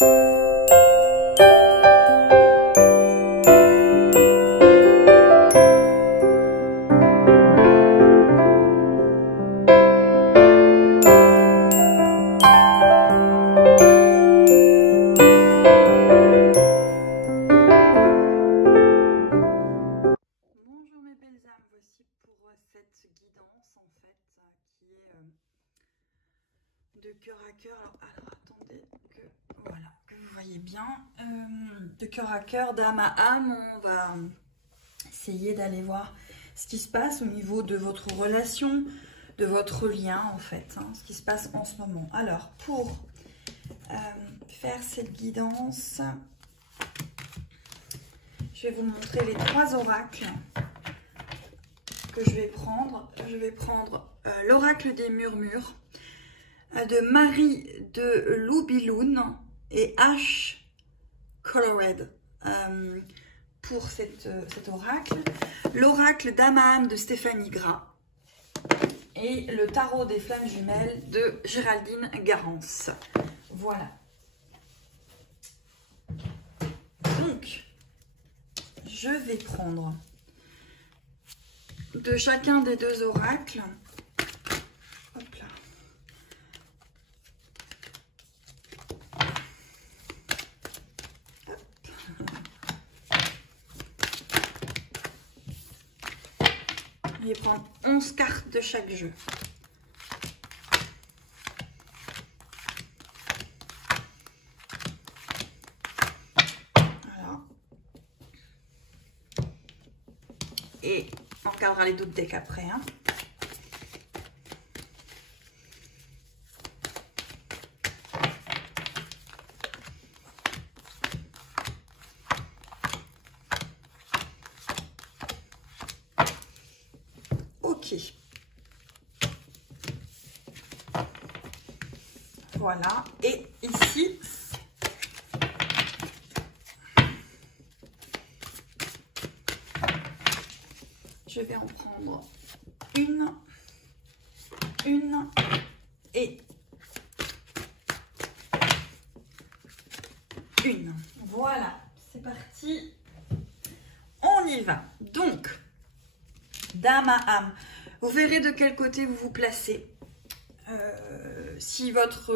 De cœur à cœur. Alors attendez voilà, que vous voyez bien. De cœur à cœur, d'âme à âme, on va essayer d'aller voir ce qui se passe au niveau de votre relation, de votre lien en fait, hein, ce qui se passe en ce moment. Alors pour faire cette guidance, je vais vous montrer les 3 oracles que je vais prendre. Je vais prendre l'oracle des murmures de Marie de Loubiloun et H. Colored pour cet oracle, l'oracle d'Amaham de Stéphanie Gras et le tarot des flammes jumelles de Géraldine Garance. Voilà. Donc, je vais prendre de chacun des 2 oracles. Hop là. Je vais prendre 11 cartes de chaque jeu. Voilà. Et on regardera les d'autres decks après. Hein. Voilà, et ici, je vais en prendre une et une. Voilà, c'est parti, on y va. Donc, d'âme à âme, vous verrez de quel côté vous vous placez. Si votre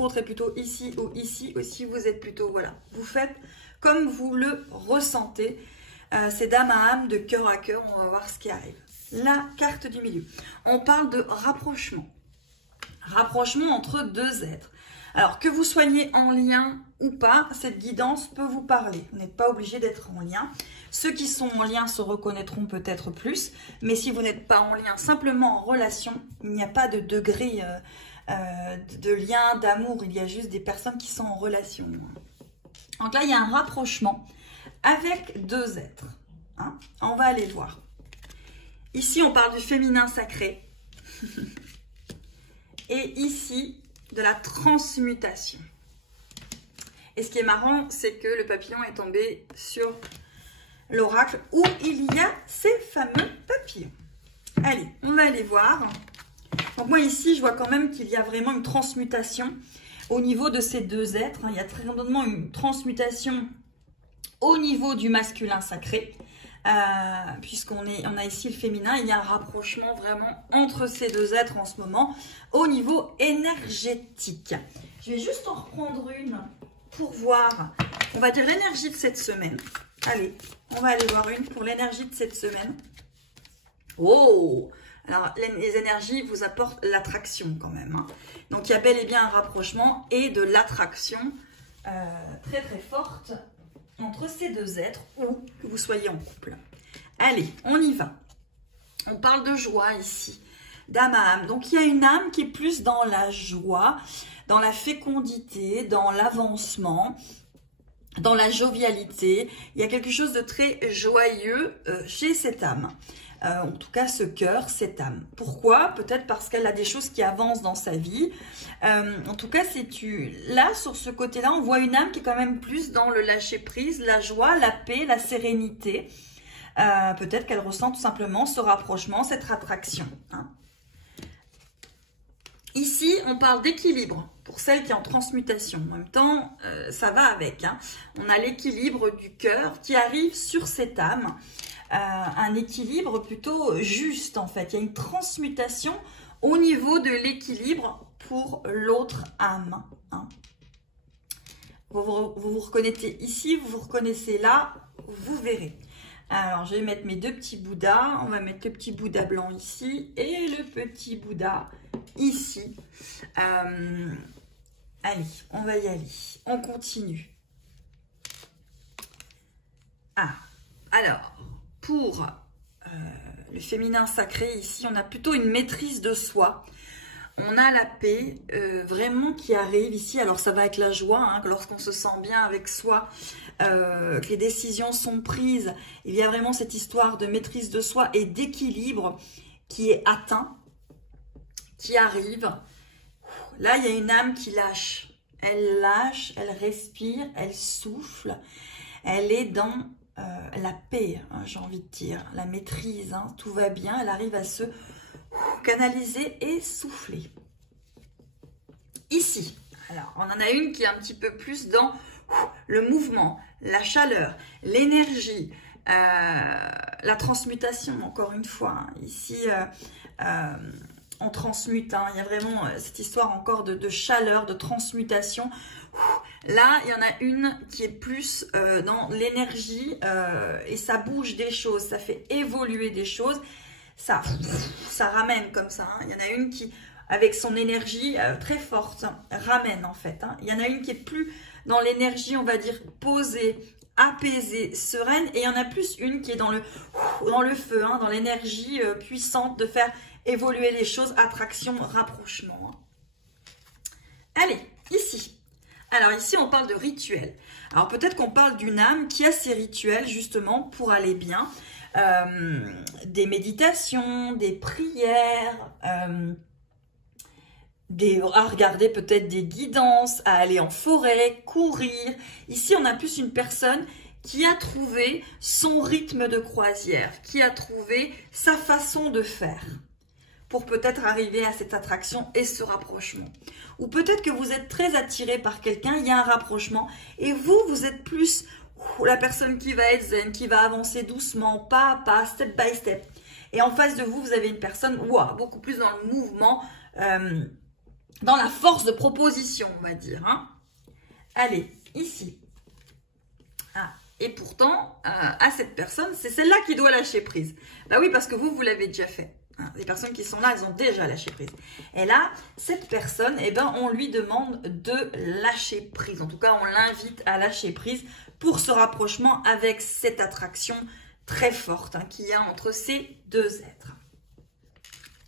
autre est plutôt ici ou ici, aussi vous êtes plutôt, voilà, vous faites comme vous le ressentez. C'est d'âme à âme, de cœur à cœur, on va voir ce qui arrive. La carte du milieu, on parle de rapprochement. Rapprochement entre 2 êtres. Alors, que vous soyez en lien ou pas, cette guidance peut vous parler. Vous n'êtes pas obligé d'être en lien. Ceux qui sont en lien se reconnaîtront peut-être plus. Mais si vous n'êtes pas en lien, simplement en relation, il n'y a pas de degré de lien, d'amour. Il y a juste des personnes qui sont en relation. Donc là, il y a un rapprochement avec 2 êtres. Hein. On va aller voir. Ici, on parle du féminin sacré. Et ici, de la transmutation. Et ce qui est marrant, c'est que le papillon est tombé sur l'oracle où il y a ces fameux papillons. Allez, on va aller voir. Donc moi ici, je vois quand même qu'il y a vraiment une transmutation au niveau de ces 2 êtres. Il y a très grandement une transmutation au niveau du masculin sacré. Puisqu'on a ici le féminin, il y a un rapprochement vraiment entre ces 2 êtres en ce moment au niveau énergétique. Je vais juste en reprendre une pour voir, on va dire l'énergie de cette semaine. Allez, on va aller voir une pour l'énergie de cette semaine. Oh! Alors, les énergies vous apportent l'attraction quand même. Hein. Donc, il y a bel et bien un rapprochement et de l'attraction très très forte entre ces 2 êtres ou que vous soyez en couple. Allez, on y va. On parle de joie ici, d'âme à âme. Donc, il y a une âme qui est plus dans la joie, dans la fécondité, dans l'avancement, dans la jovialité. Il y a quelque chose de très joyeux chez cette âme. En tout cas, ce cœur, cette âme. Pourquoi? Peut-être parce qu'elle a des choses qui avancent dans sa vie. En tout cas, là, sur ce côté-là, on voit une âme qui est quand même plus dans le lâcher-prise, la joie, la paix, la sérénité. Peut-être qu'elle ressent tout simplement ce rapprochement, cette attraction. Hein. Ici, on parle d'équilibre pour celle qui est en transmutation. En même temps, ça va avec. Hein. On a l'équilibre du cœur qui arrive sur cette âme. Un équilibre plutôt juste en fait. Il y a une transmutation au niveau de l'équilibre pour l'autre âme. Hein. Vous vous reconnaissez ici, vous vous reconnaissez là, vous verrez. Alors, je vais mettre mes deux petits Bouddhas. On va mettre le petit Bouddha blanc ici et le petit Bouddha ici. Allez, on va y aller. On continue. Ah, alors, pour le féminin sacré, ici, on a plutôt une maîtrise de soi. On a la paix vraiment qui arrive ici. Alors, ça va avec la joie, hein, lorsqu'on se sent bien avec soi, que les décisions sont prises. Il y a vraiment cette histoire de maîtrise de soi et d'équilibre qui est atteint, qui arrive. Là, il y a une âme qui lâche. Elle lâche, elle respire, elle souffle. Elle est dans la paix, hein, j'ai envie de dire, la maîtrise. Hein, tout va bien, elle arrive à se canaliser et souffler. Ici, alors, on en a une qui est un petit peu plus dans le mouvement, la chaleur, l'énergie, la transmutation, encore une fois. Hein. Ici, on transmute. Hein. Il y a vraiment cette histoire encore de chaleur, de transmutation. Là, il y en a une qui est plus dans l'énergie et ça bouge des choses, ça fait évoluer des choses. Ça ramène comme ça. Hein. Il y en a une qui, avec son énergie très forte, ramène en fait. Hein. Il y en a une qui est plus dans l'énergie, on va dire, posée, apaisée, sereine. Et il y en a plus une qui est dans le feu, hein, dans l'énergie puissante de faire évoluer les choses, attraction, rapprochement. Hein. Allez, ici. Alors ici, on parle de rituels. Alors peut-être qu'on parle d'une âme qui a ses rituels justement pour aller bien. Des méditations, des prières, à regarder peut-être des guidances, à aller en forêt, courir. Ici, on a plus une personne qui a trouvé son rythme de croisière, qui a trouvé sa façon de faire pour peut-être arriver à cette attraction et ce rapprochement. Ou peut-être que vous êtes très attiré par quelqu'un, il y a un rapprochement, et vous êtes plus la personne qui va être zen, qui va avancer doucement, pas à pas, step by step. Et en face de vous, vous avez une personne beaucoup plus dans le mouvement, dans la force de proposition, on va dire. Hein. Allez, ici. Ah, et pourtant, à cette personne, c'est celle-là qui doit lâcher prise. Bah oui, parce que vous l'avez déjà fait. Les personnes qui sont là, elles ont déjà lâché prise. Et là, cette personne, eh ben, on lui demande de lâcher prise. En tout cas, on l'invite à lâcher prise pour ce rapprochement avec cette attraction très forte hein, qu'il y a entre ces deux êtres.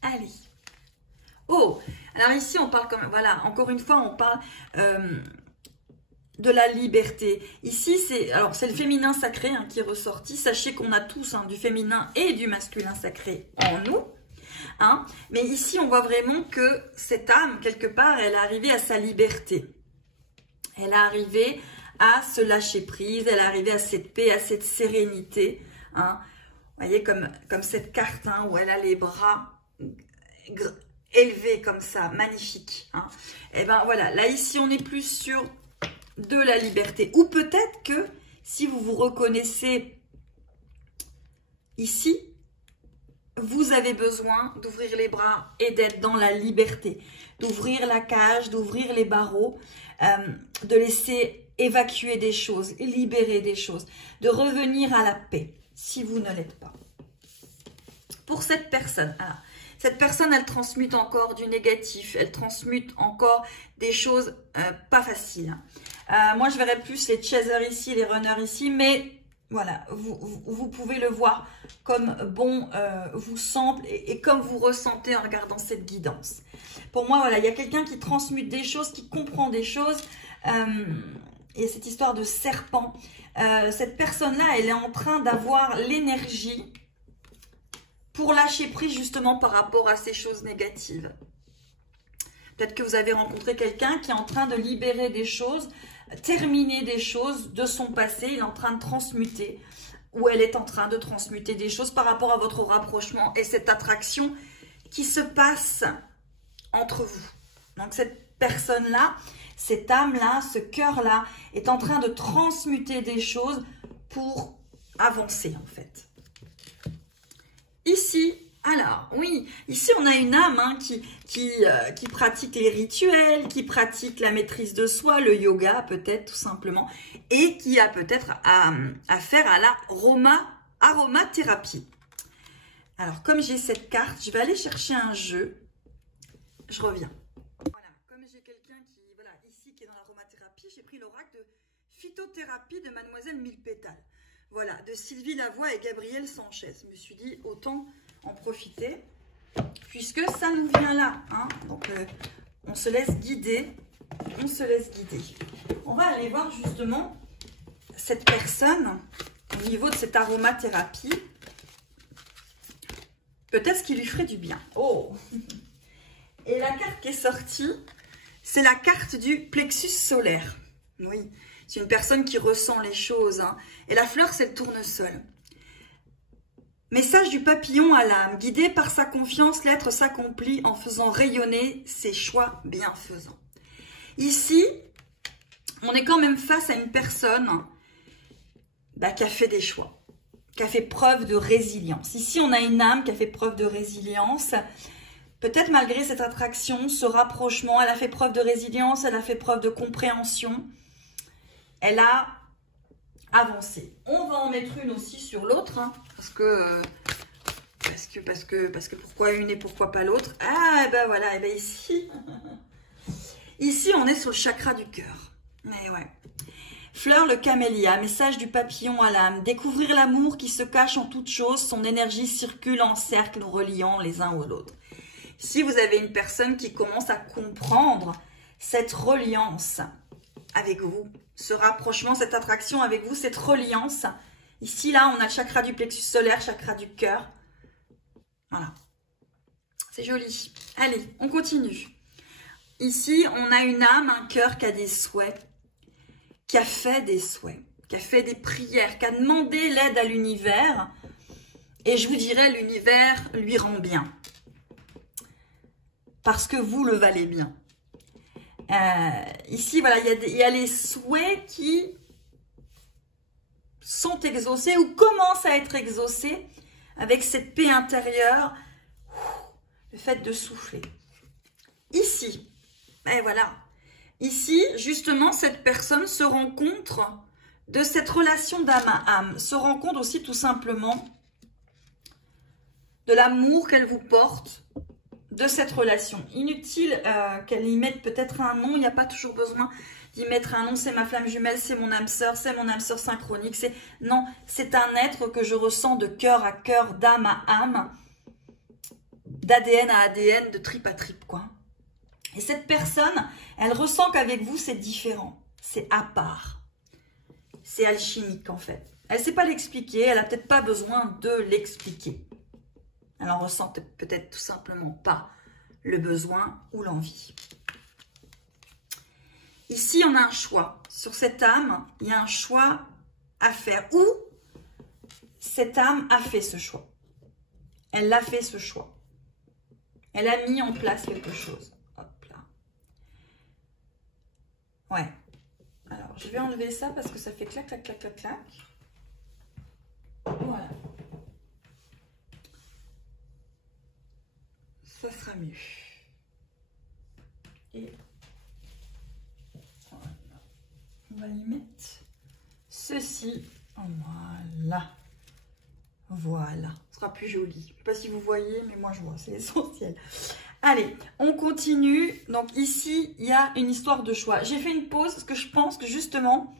Allez. Oh, alors ici, on parle quand même, voilà, encore une fois, on parle de la liberté. Ici, c'est le féminin sacré hein, qui est ressorti. Sachez qu'on a tous hein, du féminin et du masculin sacré en nous. Hein. Mais ici, on voit vraiment que cette âme, quelque part, elle est arrivée à sa liberté. Elle est arrivée à se lâcher prise, elle est arrivée à cette paix, à cette sérénité. Hein. Vous voyez, comme cette carte hein, où elle a les bras élevés comme ça, magnifique. Hein. Et ben voilà, là ici, on est plus sur de la liberté. Ou peut-être que si vous vous reconnaissez ici, vous avez besoin d'ouvrir les bras et d'être dans la liberté, d'ouvrir la cage, d'ouvrir les barreaux, de laisser évacuer des choses, libérer des choses, de revenir à la paix, si vous ne l'êtes pas. Pour cette personne, alors, cette personne, elle transmute encore du négatif, elle transmute encore des choses pas faciles. Moi, je verrais plus les chasers ici, les runners ici, mais voilà, vous pouvez le voir comme bon vous semble et comme vous ressentez en regardant cette guidance. Pour moi, voilà, il y a quelqu'un qui transmute des choses, qui comprend des choses. Et cette histoire de serpent, cette personne-là, elle est en train d'avoir l'énergie pour lâcher prise justement par rapport à ces choses négatives. Peut-être que vous avez rencontré quelqu'un qui est en train de libérer des choses, terminer des choses de son passé, il est en train de transmuter, ou elle est en train de transmuter des choses par rapport à votre rapprochement et cette attraction qui se passe entre vous. Donc cette cette personne-là, cette âme-là, ce cœur-là est en train de transmuter des choses pour avancer en fait. Ici, alors oui, ici on a une âme hein, qui pratique les rituels, qui pratique la maîtrise de soi, le yoga peut-être tout simplement, et qui a peut-être affaire à la aromathérapie. Alors comme j'ai cette carte, je vais aller chercher un jeu, je reviens. Voilà, comme j'ai quelqu'un ici qui est dans l'aromathérapie, j'ai pris l'oracle de phytothérapie de Mademoiselle Millepétale. Voilà, de Sylvie Lavoie et Gabrielle Sanchez. Je me suis dit, autant en profiter, puisque ça nous vient là. Hein. Donc, on se laisse guider. On se laisse guider. On va aller voir justement cette personne au niveau de cette aromathérapie. Peut-être ce qui lui ferait du bien. Oh! Et la carte qui est sortie, c'est la carte du plexus solaire. Oui. C'est une personne qui ressent les choses. Hein. Et la fleur, c'est le tournesol. Message du papillon à l'âme. Guidé par sa confiance, l'être s'accomplit en faisant rayonner ses choix bienfaisants. Ici, on est quand même face à une personne qui a fait des choix, qui a fait preuve de résilience. Ici, on a une âme qui a fait preuve de résilience. Peut-être malgré cette attraction, ce rapprochement, elle a fait preuve de résilience, elle a fait preuve de compréhension. Elle a avancé. On va en mettre une aussi sur l'autre, hein, parce que pourquoi une et pourquoi pas l'autre? Ah, et ben voilà, et ben ici, on est sur le chakra du cœur. Mais ouais. Fleur le camélia, message du papillon à l'âme. Découvrir l'amour qui se cache en toute chose, son énergie circule en cercle reliant les uns aux autres. Si vous avez une personne qui commence à comprendre cette reliance avec vous, ce rapprochement, cette attraction avec vous, cette reliance. Ici, là, on a le chakra du plexus solaire, chakra du cœur. Voilà. C'est joli. Allez, on continue. Ici, on a une âme, un cœur qui a des souhaits, qui a fait des souhaits, qui a fait des prières, qui a demandé l'aide à l'univers. Et je vous dirais, l'univers lui rend bien. Parce que vous le valez bien. Ici, voilà, il y a les souhaits qui sont exaucés ou commencent à être exaucés avec cette paix intérieure, le fait de souffler. Ici, et voilà, ici, justement, cette personne se rend compte de cette relation d'âme à âme, se rend compte aussi tout simplement de l'amour qu'elle vous porte, de cette relation. Inutile qu'elle y mette peut-être un nom, il n'y a pas toujours besoin d'y mettre un nom, c'est ma flamme jumelle, c'est mon âme sœur synchronique, non, c'est un être que je ressens de cœur à cœur, d'âme à âme, d'ADN à ADN, de trip à trip, quoi. Et cette personne, elle ressent qu'avec vous, c'est différent, c'est à part, c'est alchimique en fait. Elle ne sait pas l'expliquer, elle n'a peut-être pas besoin de l'expliquer. Elle en ressent peut-être tout simplement pas le besoin ou l'envie. Ici, on a un choix. Sur cette âme, il y a un choix à faire. Ou cette âme a fait ce choix. Elle a fait ce choix. Elle a mis en place quelque chose. Hop là. Ouais. Alors, je vais enlever ça parce que ça fait clac, clac, clac, clac, clac. Voilà. Ça sera mieux. Et voilà. On va y mettre ceci. Voilà. Voilà. Ce sera plus joli. Je ne sais pas si vous voyez, mais moi je vois. C'est essentiel. Allez, on continue. Donc ici, il y a une histoire de choix. J'ai fait une pause parce que je pense que justement,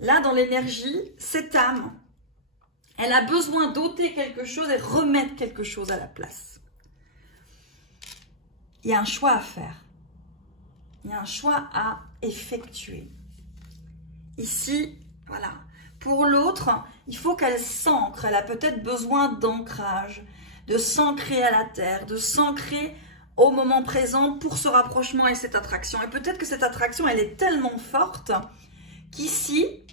là dans l'énergie, cette âme, elle a besoin d'ôter quelque chose et remettre quelque chose à la place. Il y a un choix à faire. Il y a un choix à effectuer. Ici, voilà. Pour l'autre, il faut qu'elle s'ancre. Elle a peut-être besoin d'ancrage, de s'ancrer à la terre, de s'ancrer au moment présent pour ce rapprochement et cette attraction. Et peut-être que cette attraction, elle est tellement forte qu'ici,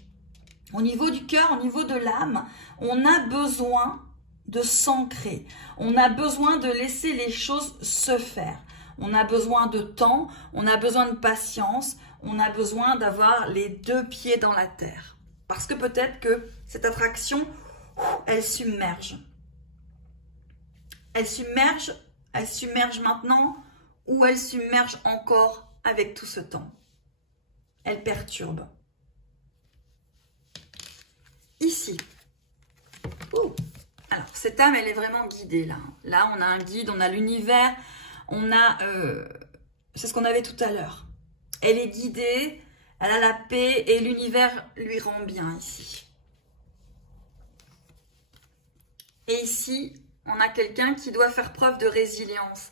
au niveau du cœur, au niveau de l'âme, on a besoin de s'ancrer. On a besoin de laisser les choses se faire. On a besoin de temps, on a besoin de patience, on a besoin d'avoir les deux pieds dans la terre. Parce que peut-être que cette attraction, elle submerge. Elle submerge maintenant ou elle submerge encore avec tout ce temps. Elle perturbe. Ici. Alors, cette âme, elle est vraiment guidée là. Là, on a un guide, on a l'univers, on a... c'est ce qu'on avait tout à l'heure. Elle est guidée, elle a la paix et l'univers lui rend bien ici. Et ici, on a quelqu'un qui doit faire preuve de résilience.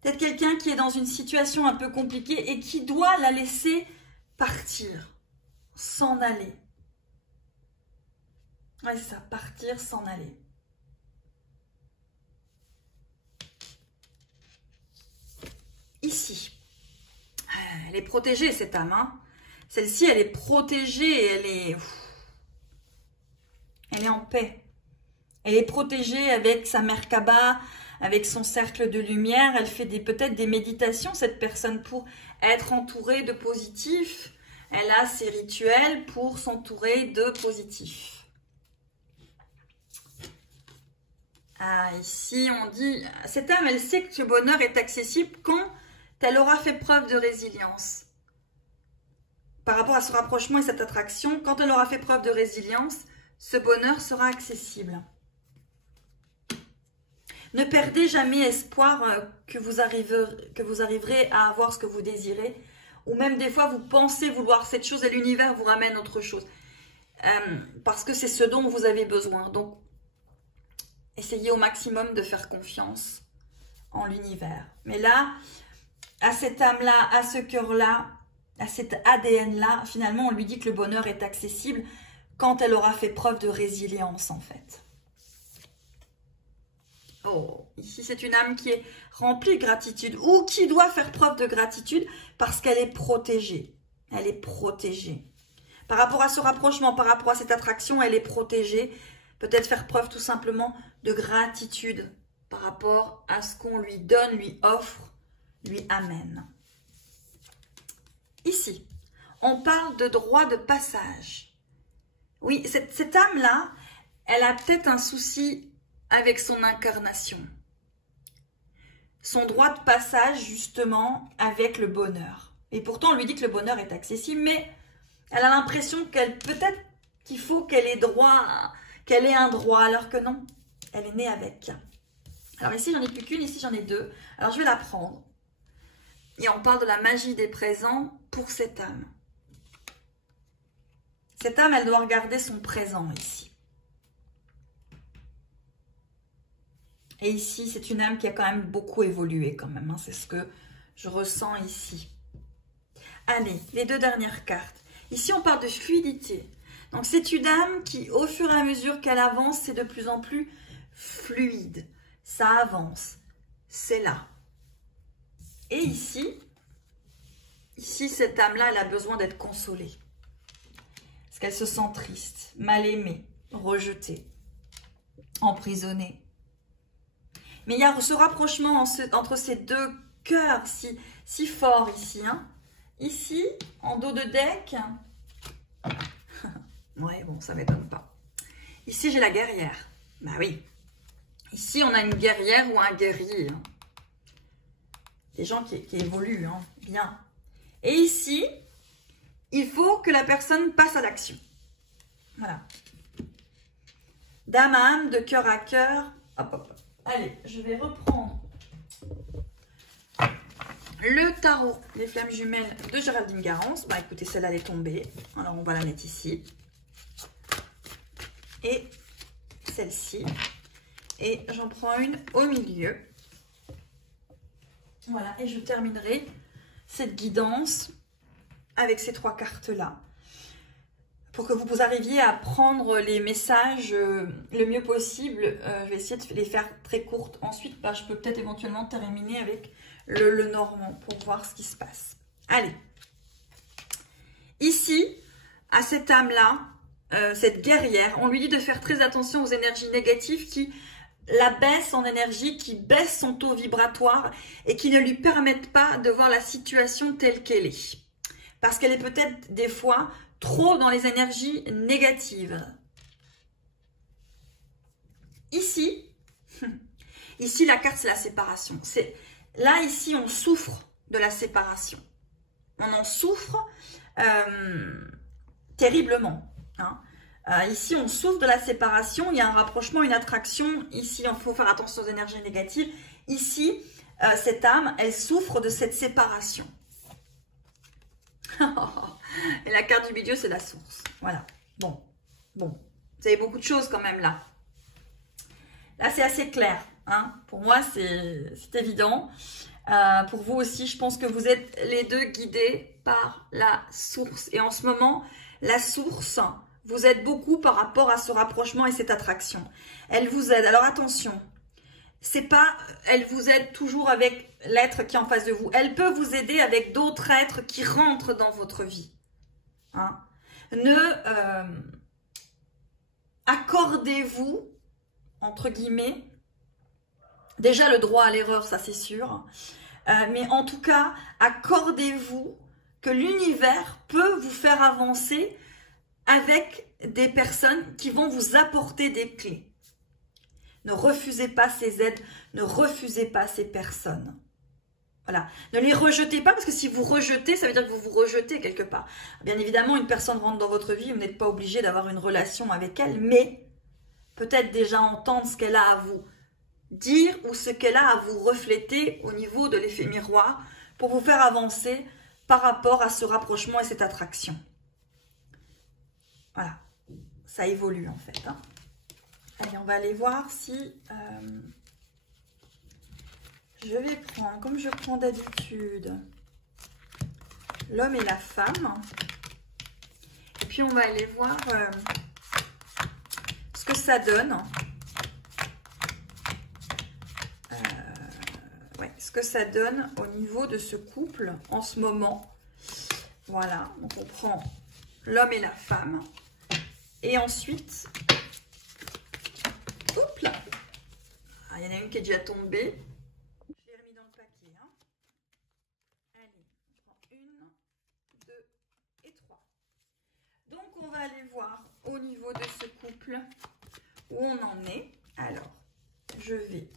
Peut-être quelqu'un qui est dans une situation un peu compliquée et qui doit la laisser partir, s'en aller. Ouais, c'est ça, partir, s'en aller. Ici, elle est protégée cette âme. Hein. Celle-ci, elle est protégée, elle est en paix. Elle est protégée avec sa Merkaba, avec son cercle de lumière. Elle fait peut-être des méditations, cette personne, pour être entourée de positifs. Elle a ses rituels pour s'entourer de positifs. Ah, ici, on dit, cette âme, elle sait que le bonheur est accessible quand elle aura fait preuve de résilience. Par rapport à ce rapprochement et cette attraction, quand elle aura fait preuve de résilience, ce bonheur sera accessible. Ne perdez jamais espoir que vous arriverez à avoir ce que vous désirez. Ou même des fois, vous pensez vouloir cette chose et l'univers vous ramène autre chose. Parce que c'est ce dont vous avez besoin. Donc, essayez au maximum de faire confiance en l'univers. Mais là, à cette âme-là, à ce cœur-là, à cet ADN-là, finalement, on lui dit que le bonheur est accessible quand elle aura fait preuve de résilience, en fait. Oh, ici, c'est une âme qui est remplie de gratitude ou qui doit faire preuve de gratitude parce qu'elle est protégée. Elle est protégée. Par rapport à ce rapprochement, par rapport à cette attraction, elle est protégée. Peut-être faire preuve tout simplement de gratitude par rapport à ce qu'on lui donne, lui offre, lui amène. Ici, on parle de droit de passage. Oui, cette âme-là, elle a peut-être un souci avec son incarnation. Son droit de passage, justement, avec le bonheur. Et pourtant, on lui dit que le bonheur est accessible, mais elle a l'impression peut-être qu'il faut qu'elle ait droit, qu'elle ait un droit, alors que non, elle est née avec. Alors ici, j'en ai plus qu'une, ici, j'en ai deux. Alors, je vais la prendre. Et on parle de la magie des présents pour cette âme. Cette âme, elle doit regarder son présent ici. Et ici, c'est une âme qui a quand même beaucoup évolué quand même. Hein. C'est ce que je ressens ici. Allez, les deux dernières cartes. Ici, on parle de fluidité. Donc, c'est une âme qui, au fur et à mesure qu'elle avance, c'est de plus en plus fluide. Ça avance. C'est là. Et ici, cette âme-là, elle a besoin d'être consolée. Parce qu'elle se sent triste, mal aimée, rejetée, emprisonnée. Mais il y a ce rapprochement entre ces deux cœurs si fort ici. Hein. Ici, en dos de deck, ouais, bon, ça ne m'étonne pas. Ici, j'ai la guerrière. Bah oui. Ici, on a une guerrière ou un guerrier. Hein. Des gens qui évoluent, hein. Bien. Et ici, il faut que la personne passe à l'action. Voilà. D'âme à âme, de cœur à cœur. Hop, hop. Allez, je vais reprendre le tarot des flammes jumelles de Géraldine Garance. Bah écoutez, celle-là, elle est tombée. Alors, on va la mettre ici. Et celle-ci. Et j'en prends une au milieu. Voilà, et je terminerai cette guidance avec ces trois cartes-là. Pour que vous arriviez à prendre les messages le mieux possible. Je vais essayer de les faire très courtes. Ensuite, bah, je peux peut-être éventuellement terminer avec le normand pour voir ce qui se passe. Allez. Ici, à cette âme-là, cette guerrière, on lui dit de faire très attention aux énergies négatives qui la baisse en énergie, qui baisse son taux vibratoire et qui ne lui permettent pas de voir la situation telle qu'elle est. Parce qu'elle est peut-être des fois trop dans les énergies négatives. Ici, la carte, c'est la séparation. Là, ici, on souffre de la séparation. On en souffre terriblement. Hein. Ici, on souffre de la séparation. Il y a un rapprochement, une attraction. Ici, il faut faire attention aux énergies négatives. Ici, cette âme, elle souffre de cette séparation. Et la carte du milieu, c'est la source. Voilà. Bon. Vous avez beaucoup de choses quand même là. Là, c'est assez clair. Hein. Pour moi, c'est évident. Pour vous aussi, je pense que vous êtes les deux guidés par la source. Et en ce moment, la source vous aide beaucoup par rapport à ce rapprochement et cette attraction. Elle vous aide. Alors attention, c'est pas, elle vous aide toujours avec l'être qui est en face de vous. Elle peut vous aider avec d'autres êtres qui rentrent dans votre vie. Hein. Accordez-vous, entre guillemets, déjà le droit à l'erreur, ça c'est sûr. Mais en tout cas, accordez-vous que l'univers peut vous faire avancer avec des personnes qui vont vous apporter des clés. Ne refusez pas ces aides, ne refusez pas ces personnes. Voilà. Ne les rejetez pas, parce que si vous rejetez, ça veut dire que vous vous rejetez quelque part. Bien évidemment, une personne rentre dans votre vie, vous n'êtes pas obligé d'avoir une relation avec elle, mais peut-être déjà entendre ce qu'elle a à vous dire ou ce qu'elle a à vous refléter au niveau de l'effet miroir pour vous faire avancer par rapport à ce rapprochement et cette attraction. Voilà, ça évolue en fait. Hein. Allez, on va aller voir si je vais prendre, comme je prends d'habitude, l'homme et la femme. Et puis on va aller voir ce que ça donne. Ce que ça donne au niveau de ce couple en ce moment. Voilà, donc on prend l'homme et la femme. Et ensuite, hop là, il y en a une qui est déjà tombée. Je l'ai remis dans le paquet. Hein. Allez, je prends 1, 2 et 3. Donc on va aller voir au niveau de ce couple où on en est. Alors, je vais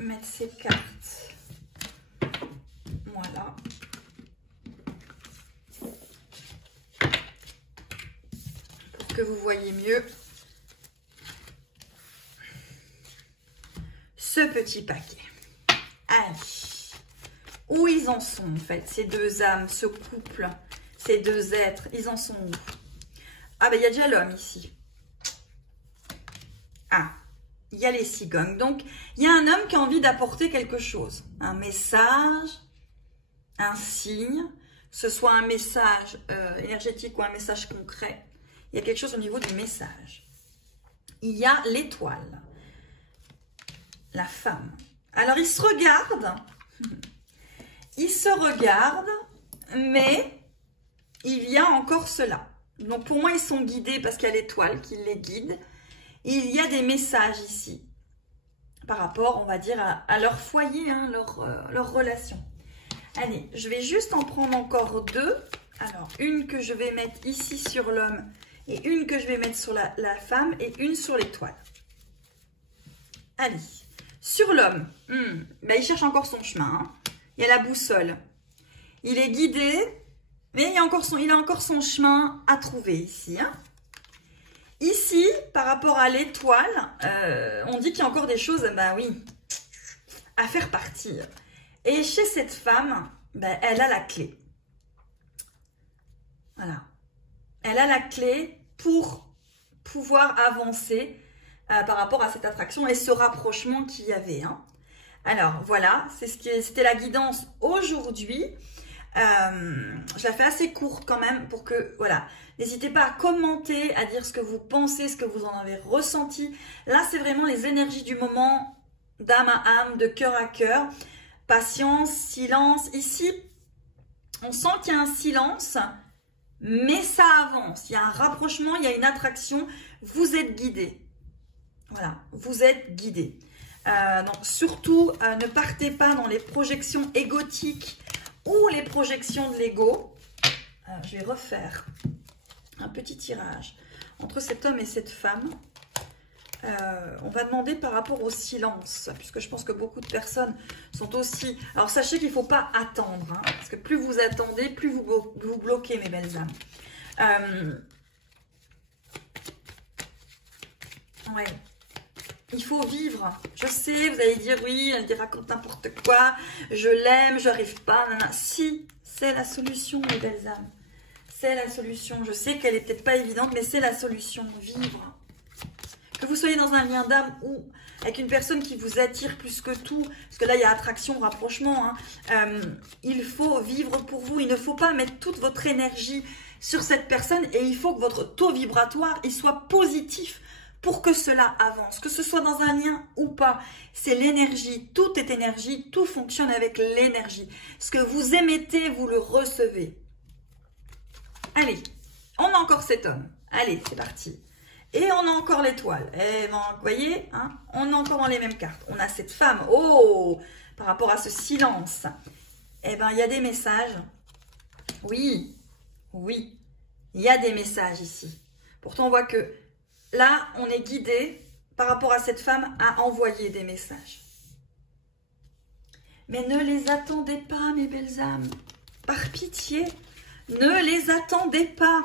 mettre ces cartes, voilà, pour que vous voyez mieux ce petit paquet. Allez, où ils en sont en fait, ces deux âmes, ce couple, ces deux êtres, ils en sont où? Ah ben il y a déjà l'homme ici. Ah, il y a les cigognes. Donc, il y a un homme qui a envie d'apporter quelque chose. Un message, un signe, que ce soit un message énergétique ou un message concret. Il y a quelque chose au niveau du message. Il y a l'étoile, la femme. Alors, ils se regardent. Ils se regardent, mais il y a encore cela. Donc, pour moi, ils sont guidés parce qu'il y a l'étoile qui les guide. Il y a des messages ici par rapport, on va dire, à leur foyer, hein, leur relation. Allez, je vais juste en prendre encore deux. Alors, une que je vais mettre ici sur l'homme et une que je vais mettre sur la femme et une sur l'étoile. Allez, sur l'homme, ben, il cherche encore son chemin. Hein. Il y a la boussole. Il est guidé, mais il a encore son chemin à trouver ici. Hein. Ici, par rapport à l'étoile, on dit qu'il y a encore des choses, ben oui, à faire partir. Et chez cette femme, ben, elle a la clé. Voilà. Elle a la clé pour pouvoir avancer par rapport à cette attraction et ce rapprochement qu'il y avait. Hein. Alors, voilà, c'était la guidance aujourd'hui. Je la fais assez courte quand même pour que, voilà, n'hésitez pas à commenter, à dire ce que vous pensez, ce que vous en avez ressenti. Là, c'est vraiment les énergies du moment, d'âme à âme, de cœur à cœur. Patience, silence. Ici, on sent qu'il y a un silence, mais ça avance. Il y a un rapprochement, il y a une attraction. Vous êtes guidé. Voilà, vous êtes guidé. Donc surtout, ne partez pas dans les projections égotiques ou les projections de l'ego. Je vais refaire un petit tirage entre cet homme et cette femme. On va demander par rapport au silence, puisque je pense que beaucoup de personnes sont aussi... Alors sachez qu'il ne faut pas attendre, hein, parce que plus vous attendez, plus vous bloquez, mes belles âmes. Ouais. Il faut vivre. Je sais, vous allez dire oui, elle raconte n'importe quoi, je l'aime, je n'arrive pas. Nanana. Si, c'est la solution, mes belles âmes. C'est la solution. Je sais qu'elle n'est peut-être pas évidente, mais c'est la solution. Vivre. Que vous soyez dans un lien d'âme ou avec une personne qui vous attire plus que tout, parce que là, il y a attraction, rapprochement. Hein, il faut vivre pour vous. Il ne faut pas mettre toute votre énergie sur cette personne et il faut que votre taux vibratoire il soit positif pour que cela avance, que ce soit dans un lien ou pas. C'est l'énergie, tout est énergie, tout fonctionne avec l'énergie. Ce que vous émettez, vous le recevez. Allez, on a encore cet homme. Allez, c'est parti. Et on a encore l'étoile. Et ben, vous voyez, hein, on est encore dans les mêmes cartes. On a cette femme. Oh, par rapport à ce silence. Eh bien, il y a des messages. Oui, oui, il y a des messages ici. Pourtant, on voit que là, on est guidé par rapport à cette femme à envoyer des messages. Mais ne les attendez pas, mes belles âmes. Par pitié, ne les attendez pas.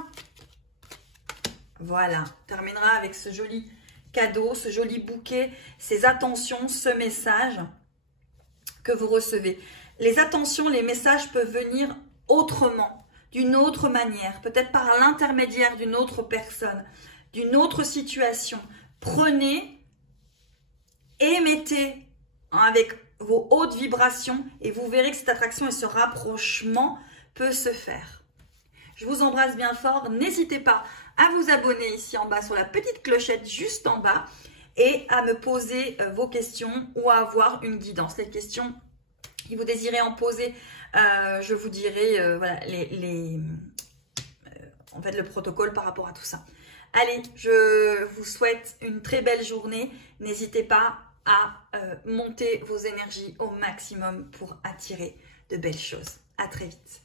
Voilà, on terminera avec ce joli cadeau, ce joli bouquet, ces attentions, ce message que vous recevez. Les attentions, les messages peuvent venir autrement, d'une autre manière, peut-être par l'intermédiaire d'une autre personne, d'une autre situation. Prenez, émettez avec vos hautes vibrations et vous verrez que cette attraction et ce rapprochement peut se faire. Je vous embrasse bien fort. N'hésitez pas à vous abonner ici en bas sur la petite clochette juste en bas et à me poser vos questions ou à avoir une guidance. Les questions que vous désirez en poser, je vous dirai voilà, en fait, le protocole par rapport à tout ça. Allez, je vous souhaite une très belle journée. N'hésitez pas à monter vos énergies au maximum pour attirer de belles choses. À très vite.